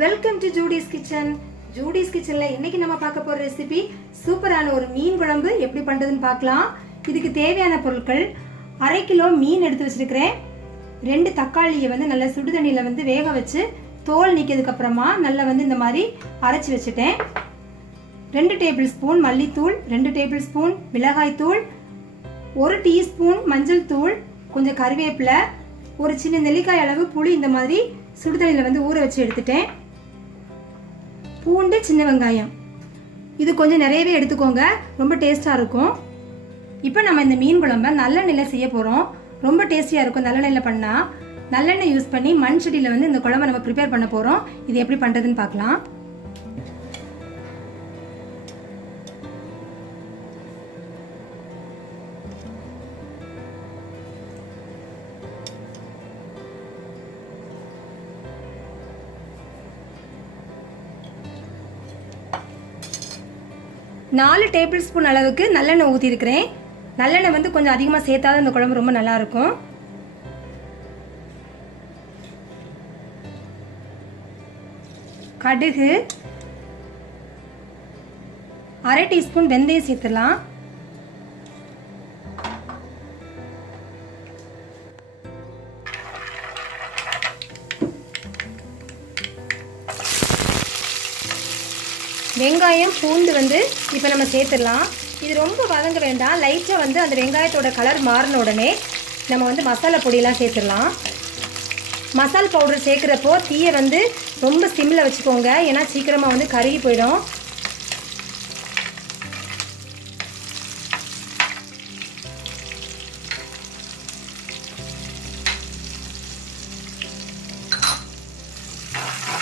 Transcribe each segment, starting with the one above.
Welcome to Judy's kitchen. Judy's கிச்சன்ல இன்னைக்கு நம்ம பார்க்க போற ரெசிபி சூப்பரான ஒரு மீன் குழம்பு எப்படி பண்றதுன்னு பார்க்கலாம். இதுக்கு தேவையான பொருட்கள்: 1/2 கிலோ மீன் எடுத்து வச்சிருக்கிறேன். 2 தக்காளியை நல்லா சுடு தண்ணியில வேக வச்சு தோல் நீக்கியதுக்கு அப்புறமா நல்லா இந்த மாதிரி அரைச்சி வச்சுட்டேன். 2 டேபிள் ஸ்பூன் மல்லித்தூள், 2 டேபிள் ஸ்பூன் மிளகாய் தூள், 1 டீஸ்பூன் மஞ்சள் தூள், கொஞ்சம் கறிவேப்பிலை, ஒரு சின்ன நெல்லிக்காய் அளவு புளி இந்த மாதிரி சுடு தண்ணியில ஊற வச்சு எடுத்துட்டேன். பூண்டு, சின்ன வெங்காயம், இது கொஞ்சம் நிறையவே எடுத்துக்கோங்க, ரொம்ப டேஸ்டா இருக்கும். இப்போ நம்ம இந்த மீன் குழம்பை நல்லெண்ணெயில செய்ய போறோம். ரொம்ப டேஸ்டியா இருக்கும் நல்லெண்ணெயில பண்ணா. நல்லெண்ணெய் யூஸ் பண்ணி மண் சட்டியில இந்த குழம்பை நம்ம ப்ரிப்பேர் பண்ண போறோம். இது எப்படி பண்றதுன்னு பார்க்கலாம். நாலு டேபிள் ஸ்பூன் அளவுக்கு நல்லெண்ணெய் ஊற்றிருக்கிறேன். நல்லெண்ணெய் கொஞ்சம் அதிகமாக சேர்த்தாதான் இந்த குழம்பு ரொம்ப நல்லா இருக்கும். கடுகு, 1/2 டீஸ்பூன் வெந்தயம் சேர்த்துடலாம். வெங்காயம், பூண்டு இப்போ நம்ம சேர்த்துடலாம். இது ரொம்ப வதங்க வேண்டாம். லைட்டாக அந்த வெங்காயத்தோட கலர் மாறின உடனே நம்ம மசாலா பொடியெல்லாம் சேர்த்துடலாம். மசால் பவுடர் சேர்க்குறப்போ தீயை ரொம்ப சிம்மில் வச்சுக்கோங்க, ஏன்னா சீக்கிரமாக கருகி போயிடும்.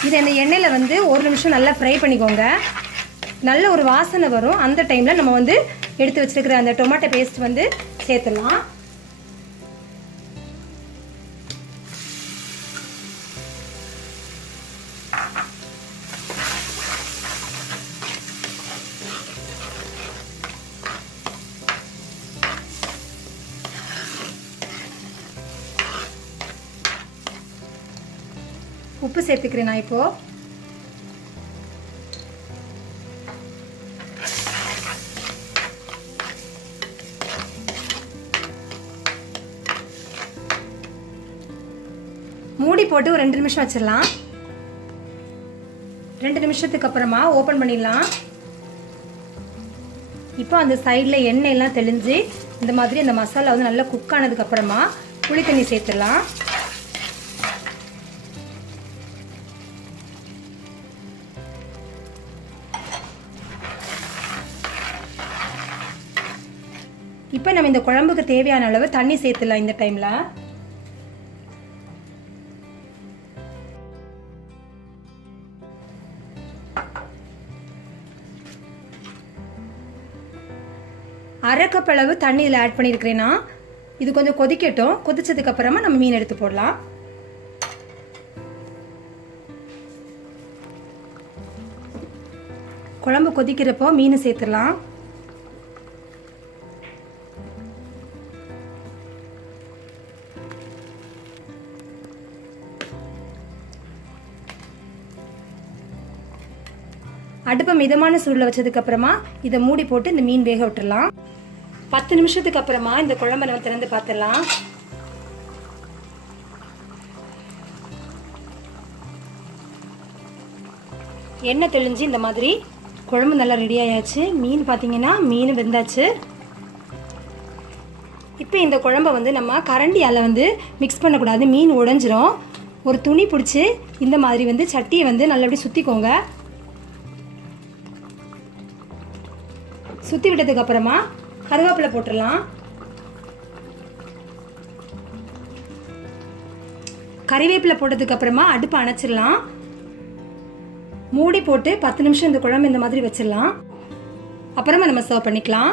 இது அந்த எண்ணெயில் 1 நிமிஷம் நல்லா ஃப்ரை பண்ணிக்கோங்க. நல்ல ஒரு வாசனை வரும். அந்த டைமில் நம்ம எடுத்து வச்சிருக்கிற அந்த டொமேட்டோ பேஸ்ட் சேர்த்துடலாம். உப்பு சேர்த்துக்கிறேன் நான் இப்போ. மூடி போட்டு ஒரு 2 நிமிஷம் வச்சிடலாம். 2 நிமிஷத்துக்கு அப்புறமா ஓப்பன் பண்ணிடலாம். இப்போ அந்த சைடில் எண்ணெய் எல்லாம் தெளிஞ்சு இந்த மாதிரி அந்த மசாலா நல்லா குக் ஆனதுக்கு அப்புறமா புளி தண்ணி சேர்த்துடலாம். இப்போ நம்ம இந்த குழம்புக்கு தேவையான அளவு தண்ணி சேர்த்துடலாம். இந்த டைம்ல அரை கப் அளவு தண்ணி இதில் ஆட் பண்ணியிருக்கிறேன்னா. இது கொஞ்சம் கொதிக்கட்டும். கொதிச்சதுக்கு அப்புறமா நம்ம மீன் எடுத்து போடலாம். குழம்பு கொதிக்கிறப்போ மீன் சேர்த்துடலாம். அடுப்பை மிதமான சூடில் வச்சதுக்கு அப்புறமா இதை மூடி போட்டு இந்த மீன் வேக விட்டுடலாம். 10 நிமிஷத்துக்கு அப்புறமா இந்த குழம்பை நம்ம திறந்து பார்த்துடலாம். எண்ணெய் தெளிஞ்சு இந்த மாதிரி குழம்பு நல்லா ரெடி ஆயாச்சு. மீன் பார்த்தீங்கன்னா மீன் வெந்தாச்சு. இப்போ இந்த குழம்பை நம்ம கரண்டியால் மிக்ஸ் பண்ணக்கூடாது, மீன் உடைஞ்சிரும். ஒரு துணி பிடிச்சி இந்த மாதிரி சட்டியை நல்லபடி சுற்றிக்கோங்க. சுற்றி விட்டதுக்கு அப்புறமா கருவேப்பிலை போட்டுடலாம். கறிவேப்பிலை போட்டதுக்கு அப்புறமா அடுப்பை அணைச்சிடலாம். மூடி போட்டு 10 நிமிஷம் இந்த குழம்பு இந்த மாதிரி வச்சிடலாம். அப்புறமா நம்ம சர்வ் பண்ணிக்கலாம்.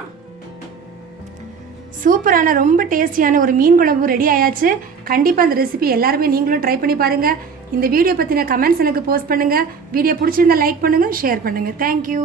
சூப்பரான ரொம்ப டேஸ்டியான ஒரு மீன் குழம்பு ரெடி ஆயாச்சு. கண்டிப்பாக அந்த ரெசிபி எல்லாருமே நீங்களும் ட்ரை பண்ணி பாருங்க. இந்த வீடியோ பற்றின கமெண்ட்ஸ் எனக்கு போஸ்ட் பண்ணுங்க. வீடியோ பிடிச்சிருந்தா லைக் பண்ணுங்க, ஷேர் பண்ணுங்க. தேங்க்யூ.